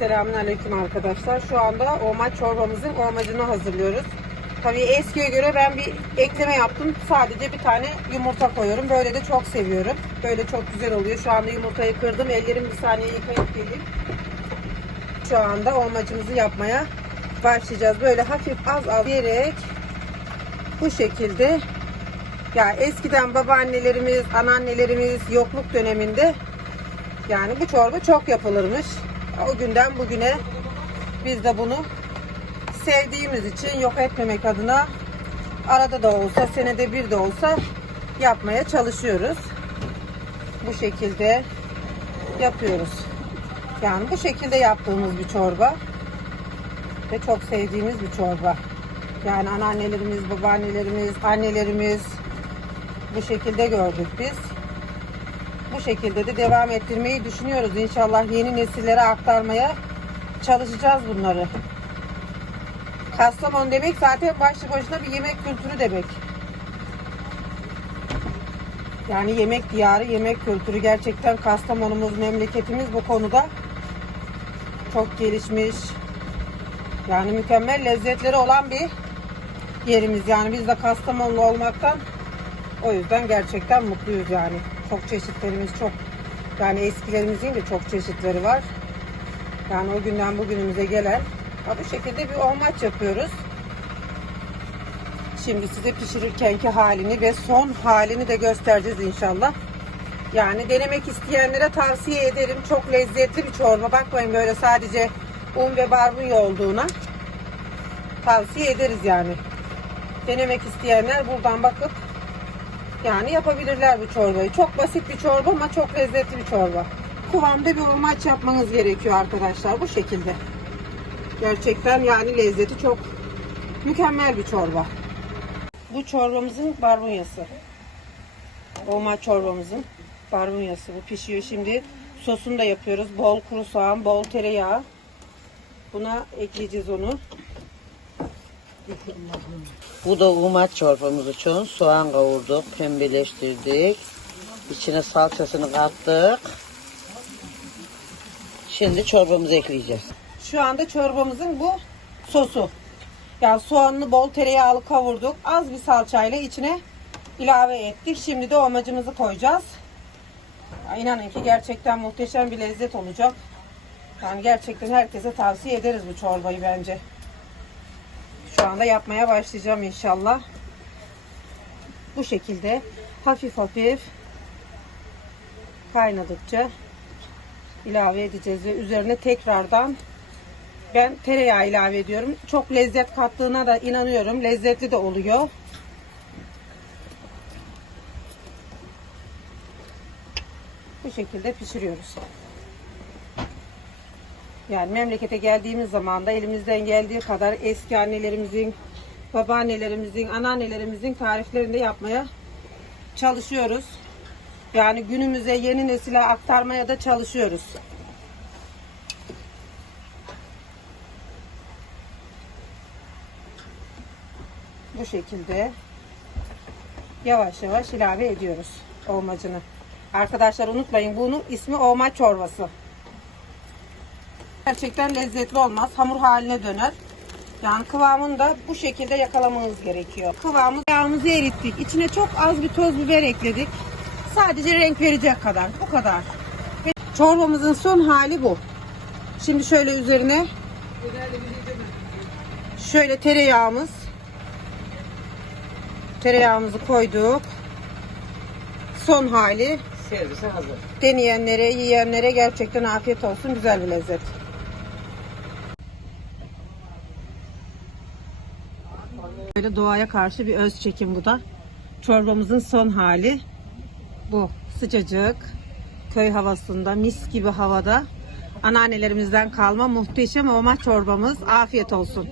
Selamünaleyküm arkadaşlar. Şu anda omaç çorbamızın omacını hazırlıyoruz. Tabii eskiye göre ben bir ekleme yaptım. Sadece bir tane yumurta koyuyorum. Böyle de çok seviyorum. Böyle çok güzel oluyor. Şu anda yumurtayı kırdım. Ellerimi bir saniye yıkayıp geleyim. Şu anda omacımızı yapmaya başlayacağız. Böyle hafif az az diyerek bu şekilde ya eskiden babaannelerimiz, anneannelerimiz yokluk döneminde yani bu çorba çok yapılırmış. O günden bugüne biz de bunu sevdiğimiz için yok etmemek adına arada da olsa senede bir de olsa yapmaya çalışıyoruz. Bu şekilde yapıyoruz. Yani bu şekilde yaptığımız bir çorba ve çok sevdiğimiz bir çorba. Yani anneannelerimiz, babaannelerimiz, annelerimiz bu şekilde gördük biz bu şekilde de devam ettirmeyi düşünüyoruz. İnşallah yeni nesillere aktarmaya çalışacağız bunları. Kastamonu demek zaten başlı başına bir yemek kültürü demek. Yani yemek diyarı, yemek kültürü gerçekten Kastamonumuz, memleketimiz bu konuda çok gelişmiş. Yani mükemmel lezzetleri olan bir yerimiz. Yani biz de Kastamonlu olmaktan o yüzden gerçekten mutluyuz yani. Çok çeşitlerimiz çok. Yani eskilerimizin de çok çeşitleri var. Yani o günden bugünümüze gelen. Ha, bu şekilde bir olmaç yapıyoruz. Şimdi size pişirirkenki halini ve son halini de göstereceğiz inşallah. Yani denemek isteyenlere tavsiye ederim. Çok lezzetli bir çorba. Bakmayın böyle sadece un ve barbunya olduğuna. Tavsiye ederiz yani. Denemek isteyenler buradan bakıp yani yapabilirler bu çorbayı. Çok basit bir çorba ama çok lezzetli bir çorba. Kıvamda bir olmaç yapmanız gerekiyor arkadaşlar. Bu şekilde. Gerçekten yani lezzeti çok mükemmel bir çorba. Bu çorbamızın barbunyası. Olmaç çorbamızın barbunyası. Bu pişiyor şimdi. Sosunu da yapıyoruz. Bol kuru soğan, bol tereyağı. Buna ekleyeceğiz onu. Bu da umaç çorbamız için soğan kavurduk, pembeleştirdik. İçine salçasını kattık. Şimdi çorbamızı ekleyeceğiz. Şu anda çorbamızın bu sosu. Yani soğanını bol tereyağlı kavurduk. Az bir salçayla içine ilave ettik. Şimdi de omacımızı koyacağız. Ya İnanın ki gerçekten muhteşem bir lezzet olacak. Yani gerçekten herkese tavsiye ederiz bu çorbayı bence. Şu anda yapmaya başlayacağım inşallah. Bu şekilde hafif hafif kaynadıkça ilave edeceğiz ve üzerine tekrardan ben tereyağı ilave ediyorum. Çok lezzet kattığına da inanıyorum. Lezzetli de oluyor. Bu şekilde pişiriyoruz. Yani memlekete geldiğimiz zaman da elimizden geldiği kadar eski annelerimizin, babaannelerimizin, anneannelerimizin tariflerini de yapmaya çalışıyoruz. Yani günümüze yeni nesile aktarmaya da çalışıyoruz. Bu şekilde yavaş yavaş ilave ediyoruz olmacını. Arkadaşlar unutmayın bunun ismi olma çorbası. Gerçekten lezzetli olmaz. Hamur haline döner. Yani kıvamını da bu şekilde yakalamanız gerekiyor. Kıvamı yağımızı erittik. İçine çok az bir toz biber ekledik. Sadece renk verecek kadar. Bu kadar. Ve çorbamızın son hali bu. Şimdi şöyle üzerine şöyle tereyağımız tereyağımızı koyduk. Son hali Servise hazır. deneyenlere, yiyenlere gerçekten afiyet olsun. Güzel bir lezzet. Böyle doğaya karşı bir öz çekim bu da. Çorbamızın son hali bu. Sıcacık, köy havasında, mis gibi havada. Anneannelerimizden kalma muhteşem olma çorbamız. Afiyet olsun.